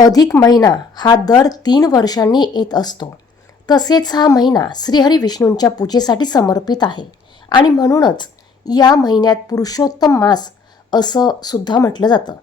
अधिक महिना हा दर 3 वर्षांनी येत असतो. तसेच हा महिना श्रीहरी विष्णूंच्या पूजेसाठी समर्पित आहे आणि म्हणूनच या महिन्यात पुरुषोत्तम मास असं सुद्धा म्हटलं जातं.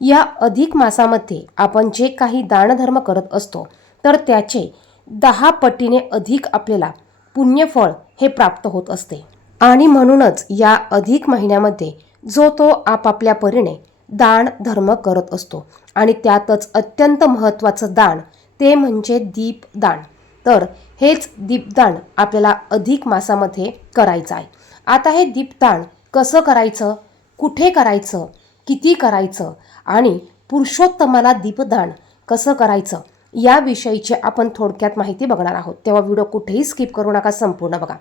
या अधिक मासामध्ये आपण जे काही दानधर्म करत असतो तर त्याचे 10 पटीने अधिक आपल्याला पुण्यफळ हे प्राप्त होत असते. आणि म्हणूनच या अधिक महिन्यामध्ये जो तो आपापल्या परीने दान धर्म करत असतो आणि त्यातच अत्यंत महत्त्वाचं दान ते म्हणजे दीपदान. तर हेच दीपदान आपल्याला अधिक मासामध्ये करायचं आहे. आता हे दीपदान कसं करायचं, कुठे करायचं, किती करायचं आणि पुरुषोत्तमाला दीपदान कसं करायचं याविषयीची आपण थोडक्यात माहिती बघणार आहोत. तेव्हा व्हिडिओ कुठेही स्किप करू नका, संपूर्ण बघा.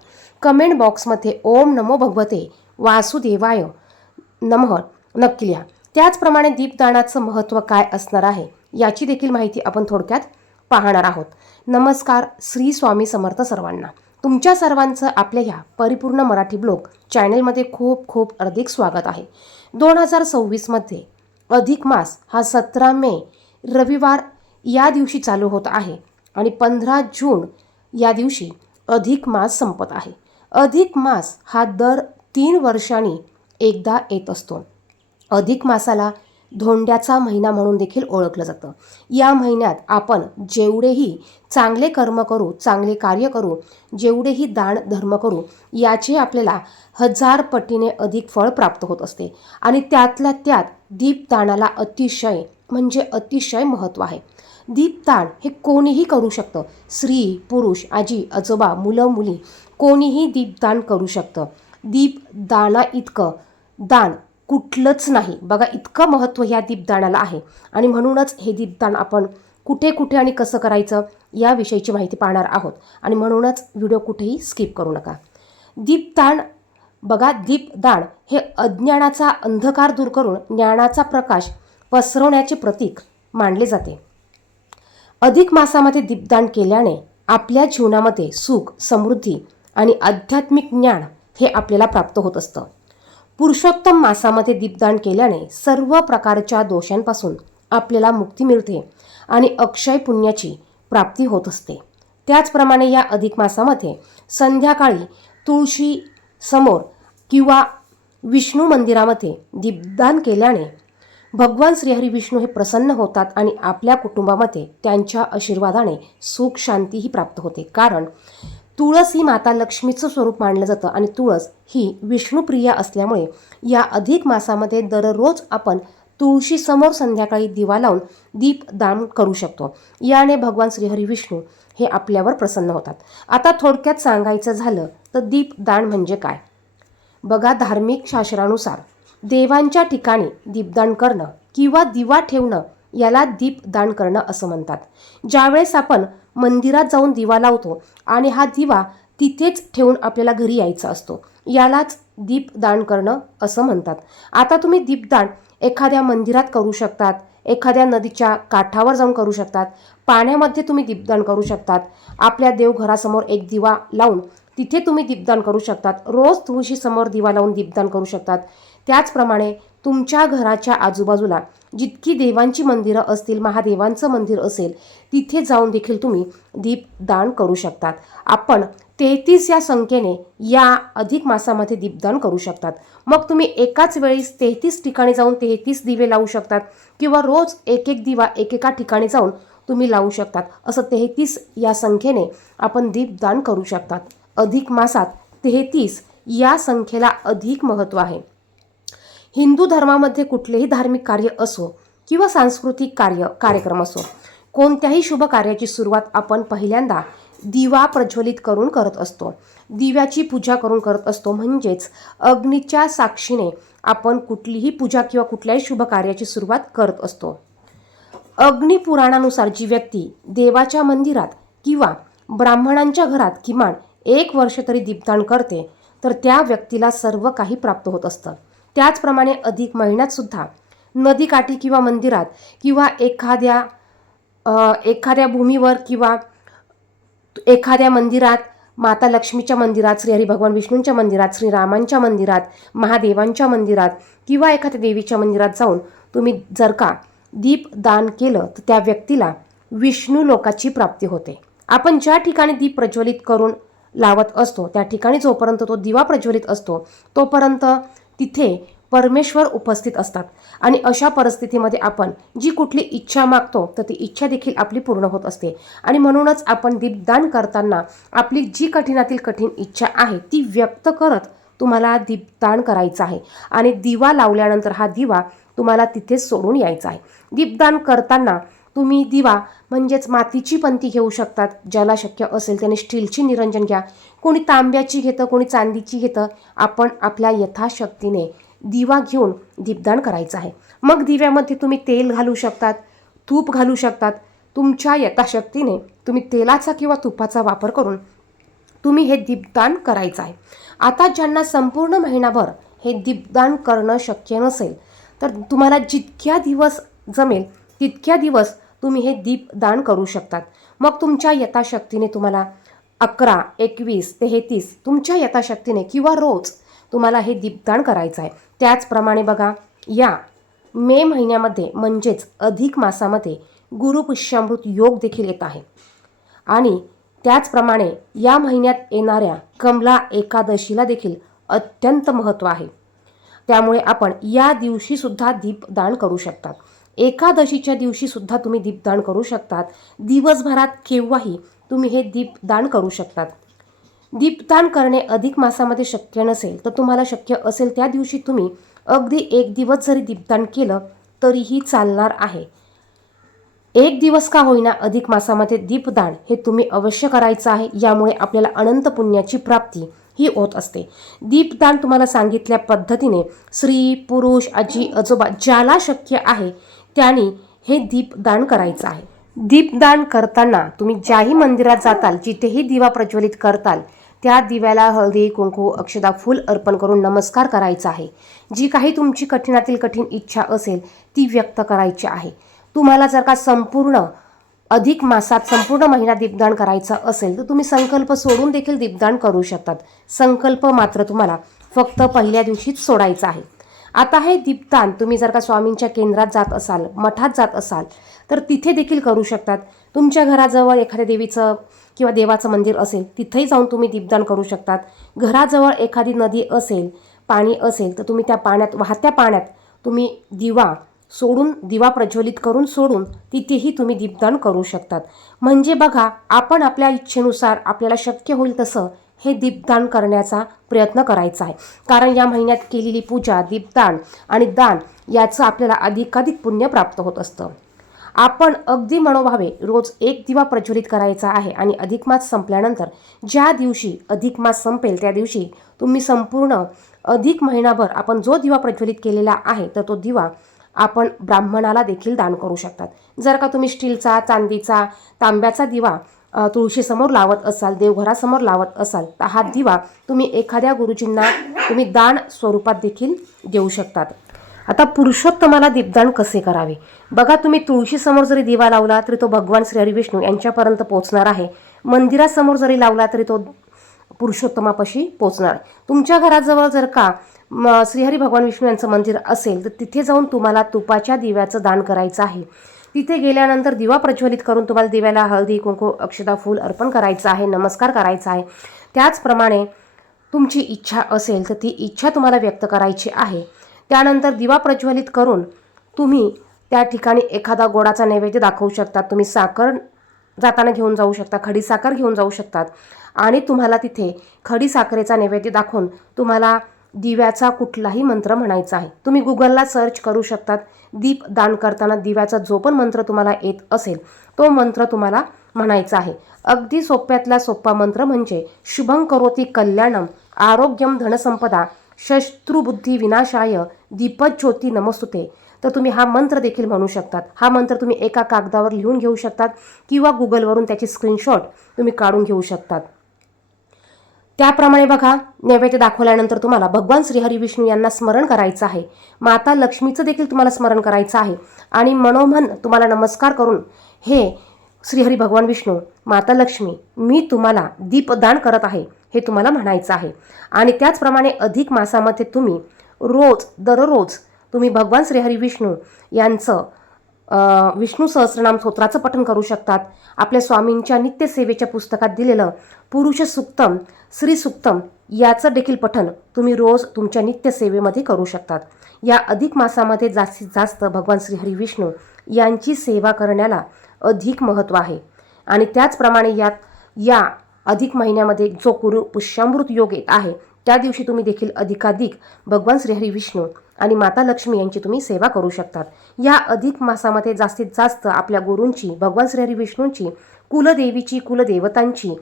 कमेंट बॉक्समध्ये ओम नमो भगवते वासुदेवाय नमः नक्की लिहा. त्याचप्रमाणे दीपदानाचं महत्त्व काय असणार आहे याची देखील माहिती आपण थोडक्यात पाहणार आहोत. नमस्कार, श्री स्वामी समर्थ सर्वांना. तुमच्या सर्वांचं आपल्या ह्या परिपूर्ण मराठी ब्लॉग चॅनलमध्ये खूप खूप हार्दिक स्वागत आहे. 2026मध्ये अधिक मास हा 17 मे रविवार या दिवशी चालू होत आहे आणि 15 जून या दिवशी अधिक मास संपत आहे. अधिक मास हा दर 3 वर्षांनी एकदा येत असतो. अधिक मासाला धोंड्याचा महिना म्हणून देखील ओळखलं जातं. या महिन्यात आपण जेवढेही चांगले कर्म करू, चांगले कार्य करू, जेवढेही दान धर्म करू याचे आपल्याला 1000 पटीने अधिक फळ प्राप्त होत असते. आणि त्यातल्या त्यात दीपदानाला अतिशय म्हणजे अतिशय महत्त्व आहे. दीपदान हे कोणीही करू शकतं. स्त्री, पुरुष, आजी, आजोबा, मुलं, मुली कोणीही दीपदान करू शकतं. दीपदाना इतकं दान कुठलंच नाही. बघा, इतकं महत्त्व ह्या दीपदानाला आहे आणि म्हणूनच हे दीपदान आपण कुठे कुठे आणि कसं करायचं याविषयीची माहिती पाहणार आहोत आणि म्हणूनच व्हिडिओ कुठेही स्किप करू नका. दीपदान बघा, दीपदान हे अज्ञानाचा अंधकार दूर करून ज्ञानाचा प्रकाश पसरवण्याचे प्रतीक मानले जाते. अधिक मासामध्ये दीपदान केल्याने आपल्या जीवनामध्ये सुख, समृद्धी आणि आध्यात्मिक ज्ञान हे आपल्याला प्राप्त होत असतं. पुरुषोत्तम मासामध्ये दीपदान केल्याने सर्व प्रकारच्या दोषांपासून आपल्याला मुक्ती मिळते आणि अक्षय पुण्याची प्राप्ती होत असते. त्याचप्रमाणे या अधिक मासामध्ये संध्याकाळी तुळशी समोर किंवा विष्णू मंदिरामध्ये दीपदान केल्याने भगवान श्रीहरी विष्णू हे प्रसन्न होतात आणि आपल्या कुटुंबामध्ये त्यांच्या आशीर्वादाने सुख शांतीही प्राप्त होते. कारण तुळस ही माता लक्ष्मीचं स्वरूप मानलं जातं आणि तुळस ही विष्णुप्रिया असल्यामुळे या अधिक मासामध्ये दररोज आपण तुळशीसमोर संध्याकाळी दिवा लावून दीपदान करू शकतो. याने भगवान श्रीहरी विष्णू हे आपल्यावर प्रसन्न होतात. आता थोडक्यात सांगायचं झालं तर दीपदान म्हणजे काय? बघा, धार्मिक शास्त्रानुसार देवांच्या ठिकाणी दीपदान करणं किंवा दिवा ठेवणं याला दीपदान करणं असं म्हणतात. ज्यावेळेस आपण मंदिरात जाऊन दिवा लावतो आणि हा दिवा तिथेच ठेवून आपल्याला घरी यायचा असतो, यालाच दीपदान करणं असं म्हणतात. आता तुम्ही दीपदान एखाद्या मंदिरात करू शकतात, एखाद्या नदीच्या काठावर जाऊन करू शकतात, पाण्यामध्ये तुम्ही दीपदान करू शकतात, आपल्या देवघरासमोर एक दिवा लावून तिथे तुम्ही दीपदान करू शकतात, रोज तुळशीसमोर दिवा लावून दीपदान करू शकतात. त्याचप्रमाणे तुमच्या घराच्या आजूबाजूला जितकी देवांची मंदिरं असतील, महादेवांचं मंदिर असेल, तिथे जाऊन देखील तुम्ही दीपदान करू शकतात. आपण 33 या संख्येने या अधिक मासामध्ये दीपदान करू शकतात. मग तुम्ही एकाच वेळेस 33 ठिकाणी जाऊन 33 दिवे लावू शकतात किंवा रोज एक एक दिवा एकेका ठिकाणी जाऊन तुम्ही लावू शकतात. असं 33 या संख्येने आपण दीपदान करू शकतात. अधिक मासात 33 या संख्येला अधिक महत्त्व आहे. हिंदू धर्मामध्ये कुठलेही धार्मिक कार्य असो किंवा सांस्कृतिक कार्यक्रम असो, कोणत्याही शुभ कार्याची सुरुवात आपण पहिल्यांदा दिवा प्रज्वलित करून करत असतो. दिव्याची पूजा करून करत असतो. म्हणजेच अग्नीच्या साक्षीने आपण कुठलीही पूजा किंवा कुठल्याही शुभ कार्याची सुरुवात करत असतो. अग्निपुराणानुसार जी व्यक्ती देवाच्या मंदिरात किंवा ब्राह्मणांच्या घरात किमान 1 वर्ष तरी दीपदान करते तर त्या व्यक्तीला सर्व काही प्राप्त होत असतं. त्याचप्रमाणे अधिक महिन्यात सुद्धा नदीकाठी किंवा मंदिरात किंवा एखाद्या भूमीवर किंवा एखाद्या मंदिरात, माता लक्ष्मीच्या मंदिरात, श्रीहरी भगवान विष्णूंच्या मंदिरात, श्रीरामांच्या मंदिरात, महादेवांच्या मंदिरात किंवा एखाद्या देवीच्या मंदिरात जाऊन तुम्ही जर का दीपदान केलं तर त्या व्यक्तीला विष्णू लोकाची प्राप्ती होते. आपण ज्या ठिकाणी दीप प्रज्वलित करून लावत असतो त्या ठिकाणी जोपर्यंत तो दिवा प्रज्वलित असतो तोपर्यंत तिथे परमेश्वर उपस्थित असतात आणि अशा परिस्थितीमध्ये आपण जी कुठली इच्छा मागतो तर ती इच्छा देखील आपली पूर्ण होत असते. आणि म्हणूनच आपण दीपदान करताना आपली जी कठीणातील कठीण इच्छा आहे ती व्यक्त करत तुम्हाला दीपदान करायचं आहे. आणि दिवा लावल्यानंतर हा दिवा तुम्हाला तिथेच सोडून यायचा आहे. दीपदान करताना तुम्ही दिवा म्हणजेच मातीची पंती घेऊ शकतात, ज्याला शक्य असेल त्याने स्टीलची निरंजन घ्या, कोणी तांब्याची घेतं, कोणी चांदीची घेतं. आपण आपल्या यथाशक्तीने दिवा घेऊन दीपदान करायचं आहे. मग दिव्यामध्ये तुम्ही तेल घालू शकतात, तूप घालू शकतात. तुमच्या यथाशक्तीने तुम्ही तेलाचा किंवा तुपाचा वापर करून तुम्ही हे दीपदान करायचं आहे. आता ज्यांना संपूर्ण महिनाभर हे दीपदान करणं शक्य नसेल तर तुम्हाला जितक्या दिवस जमेल तितक्या दिवस तुम्ही हे दीपदान करू शकतात. मग तुमच्या यथाशक्तीने तुम्हाला 11, 21, 33 तुमच्या यथाशक्तीने किंवा रोज तुम्हाला हे दीपदान करायचं आहे. त्याचप्रमाणे बघा, या मे महिन्यामध्ये म्हणजेच अधिक मासामध्ये गुरुपुष्यामृत योग देखील येत आहे. आणि त्याचप्रमाणे या महिन्यात येणाऱ्या कमला एकादशीला देखील अत्यंत महत्त्व आहे. त्यामुळे आपण या दिवशीसुद्धा दीपदान करू शकतात. एकादशीच्या दिवशीसुद्धा तुम्ही दीपदान करू शकतात. दिवसभरात केव्हाही तुम्ही हे दीपदान करू शकतात. दीपदान करणे अधिक मासामध्ये शक्य नसेल तर तुम्हाला शक्य असेल त्या दिवशी तुम्ही अगदी 1 दिवस जरी दीपदान केलं तरीही चालणार आहे. 1 दिवस का होईना अधिक मासामध्ये दीपदान हे तुम्ही अवश्य करायचं आहे. यामुळे आपल्याला अनंत पुण्याची प्राप्ती ही होत असते. दीपदान तुम्हाला सांगितल्या पद्धतीने स्त्री, पुरुष, आजी, आजोबा ज्याला शक्य आहे त्यांनी हे दीपदान करायचं आहे. दीपदान करताना तुम्ही ज्याही मंदिरात जाताल, जिथेही दिवा प्रज्वलित करताल त्या दिव्याला हळदी, कुंकू, अक्षदा, फूल अर्पण करून नमस्कार करायचा आहे. जी काही तुमची कठीणातील कठीण इच्छा असेल ती व्यक्त करायची आहे. तुम्हाला जर का संपूर्ण अधिक मासात संपूर्ण महिना दीपदान करायचा असेल तर तुम्ही संकल्प सोडून देखील दीपदान करू शकतात. संकल्प मात्र तुम्हाला फक्त पहिल्या दिवशीच सोडायचा आहे. आता हे दीपदान तुम्ही जर का स्वामींच्या केंद्रात जात असाल, मठात जात असाल तर तिथे देखील करू शकतात. तुमच्या घराजवळ एखाद्या देवीचं किंवा देवाचं मंदिर असेल तिथेही जाऊन तुम्ही दीपदान करू शकतात. घराजवळ एखादी नदी असेल, पाणी असेल तर तुम्ही त्या पाण्यात, वाहत्या पाण्यात तुम्ही दिवा प्रज्वलित करून सोडून तिथेही तुम्ही दीपदान करू शकतात. म्हणजे बघा, आपण आपल्या इच्छेनुसार आपल्याला शक्य होईल तसं हे दीपदान करण्याचा प्रयत्न करायचा आहे. कारण या महिन्यात केलेली पूजा, दीपदान आणि दान याचं आपल्याला अधिकाधिक पुण्य प्राप्त होत असतं. आपण अगदी मनोभावे रोज 1 दिवा प्रज्वलित करायचा आहे. आणि अधिक मास संपल्यानंतर ज्या दिवशी अधिक मास संपेल त्या दिवशी तुम्ही संपूर्ण अधिक महिनाभर आपण जो दिवा प्रज्वलित केलेला आहे तर तो दिवा आपण ब्राह्मणाला देखील दान करू शकतात. जर का तुम्ही स्टीलचा, चांदीचा, तांब्याचा दिवा तुळशीसमोर लावत असाल, देवघरासमोर लावत असाल तर हा दिवा तुम्ही एखाद्या गुरुजींना तुम्ही दान स्वरूपात देखील देऊ शकतात. आता पुरुषोत्तमाला दीपदान कसे करावे बघा, तुम्ही तुळशीसमोर जरी दिवा लावला तरी तो भगवान श्रीहरी विष्णू यांच्यापर्यंत पोहोचणार आहे. मंदिरासमोर जरी लावला तरी तो पुरुषोत्तमापाशी पोहोचणार. तुमच्या घराजवळ जर का श्रीहरी भगवान विष्णू यांचं मंदिर असेल तर तिथे जाऊन तुम्हाला तुपाच्या दिव्याचं दान करायचं आहे. तिथे गेल्यानंतर दिवा प्रज्वलित करून तुम्हाला दिव्याला हळदी, कुंकू, अक्षदा, फूल अर्पण करायचं आहे, नमस्कार करायचा आहे. त्याचप्रमाणे तुमची इच्छा असेल तर ती इच्छा तुम्हाला व्यक्त करायची आहे. त्यानंतर दिवा प्रज्वलित करून तुम्ही त्या ठिकाणी एखादा गोडाचा नैवेद्य दाखवू शकतात. तुम्ही साखर जाताना घेऊन जाऊ शकता, खडी साखर घेऊन जाऊ शकतात. आणि तुम्हाला तिथे खडी साखरेचा नैवेद्य दाखवून तुम्हाला दिव्याचा कुठलाही मंत्र म्हणायचा आहे. तुम्ही गुगलला सर्च करू शकतात. दीप दान करताना दिव्याचा जो पण मंत्र तुम्हाला येत असेल तो मंत्र तुम्हाला म्हणायचा आहे. अगदी सोप्यातला सोपा मंत्र म्हणजे शुभं करोति कल्याणम आरोग्यम धनसंपदा शत्रुबुद्धी विनाशाय दीपज्योती नमस्तुते. तर तुम्ही हा मंत्र देखील म्हणू शकतात. हा मंत्र तुम्ही एका कागदावर लिहून घेऊ शकतात किंवा गुगलवरून त्याची स्क्रीनशॉट तुम्ही काढून घेऊ शकतात. त्याप्रमाणे बघा, नैवेद्य दाखवल्यानंतर तुम्हाला भगवान श्रीहरी विष्णू यांना स्मरण करायचं आहे. माता लक्ष्मीचं देखील तुम्हाला स्मरण करायचं आहे. आणि मनोमन तुम्हाला नमस्कार करून हे श्रीहरी भगवान विष्णू, माता लक्ष्मी, मी तुम्हाला दीपदान करत आहे हे तुम्हाला म्हणायचं आहे. आणि त्याचप्रमाणे अधिक मासामध्ये तुम्ही दररोज तुम्ही भगवान श्रीहरी विष्णू यांचं विष्णू सहस्रनाम स्तोत्राचं पठण करू शकतात. आपल्या स्वामींच्या नित्यसेवेच्या पुस्तकात दिलेलं पुरुष सुक्तम, श्री सुक्तम याचं देखील पठण तुम्ही रोज तुमच्या नित्यसेवेमध्ये करू शकतात. या अधिक मासामध्ये जास्तीत जास्त भगवान श्रीहरी विष्णू यांची सेवा करण्याला अधिक महत्त्व आहे. आणि त्याचप्रमाणे या अधिक महिन्यामध्ये जो पुष्यामृत योग येत आहे त्या दिवशी तुम्ही देखील अधिकाधिक भगवान श्रीहरी विष्णू आणि माता लक्ष्मी यांची तुम्ही सेवा करू शकतात. या अधिक मासामध्ये जास्तीत जास्त आपल्या गुरूंची, भगवान श्रीहरी विष्णूंची, कुलदेवीची, कुलदेवतांची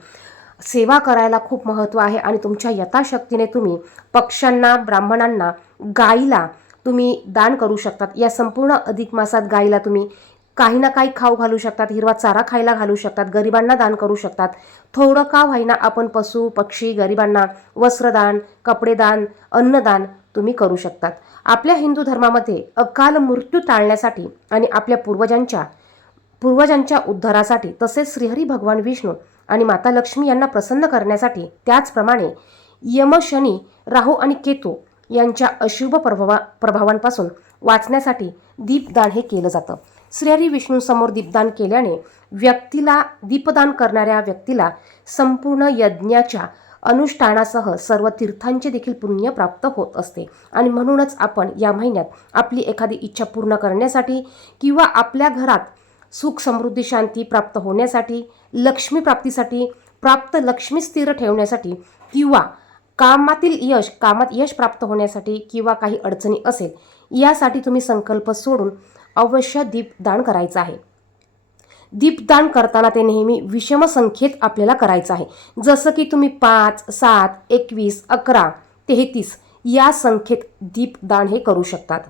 सेवा करायला खूप महत्त्व आहे. आणि तुमच्या यथाशक्तीने तुम्ही पक्ष्यांना, ब्राह्मणांना, गाईला तुम्ही दान करू शकतात. या संपूर्ण अधिक मासात गाईला तुम्ही काही ना काही खाऊ घालू शकतात, हिरवा चारा खायला घालू शकतात, गरिबांना दान करू शकतात. थोडं का होईना आपण पशु पक्षी गरिबांना वस्त्रदान, कपडेदान, अन्नदान तुम्ही करू शकतात. आपल्या हिंदू धर्मामध्ये अकाल मृत्यू टाळण्यासाठी आणि आपल्या पूर्वजांच्या उद्धारासाठी, तसेच श्रीहरी भगवान विष्णू आणि माता लक्ष्मी यांना प्रसन्न करण्यासाठी, त्याचप्रमाणे यम, शनी, राहू आणि केतू यांच्या अशुभ प्रभावांपासून वाचण्यासाठी दीपदान हे केलं जातं. श्रीहरी विष्णूंसमोर दीपदान केल्याने दीपदान करणाऱ्या व्यक्तीला संपूर्ण यज्ञाच्या अनुष्ठानासह सर्व तीर्थांचे देखील पुण्य प्राप्त होत असते. आणि म्हणूनच आपण या महिन्यात आपली एखादी इच्छा पूर्ण करण्यासाठी किंवा आपल्या घरात सुख, समृद्धी, शांती प्राप्त होण्यासाठी, लक्ष्मी प्राप्तीसाठी, लक्ष्मी स्थिर ठेवण्यासाठी किंवा कामात यश प्राप्त होण्यासाठी किंवा काही अडचणी असेल यासाठी तुम्ही संकल्प सोडून अवश्य दीपदान करायचं आहे. दीपदान करताना ते नेहमी विषम संख्येत आपल्याला करायचं आहे. जसं की तुम्ही 5, 7, 21, 11, 33 या संख्येत दीपदान हे करू शकतात.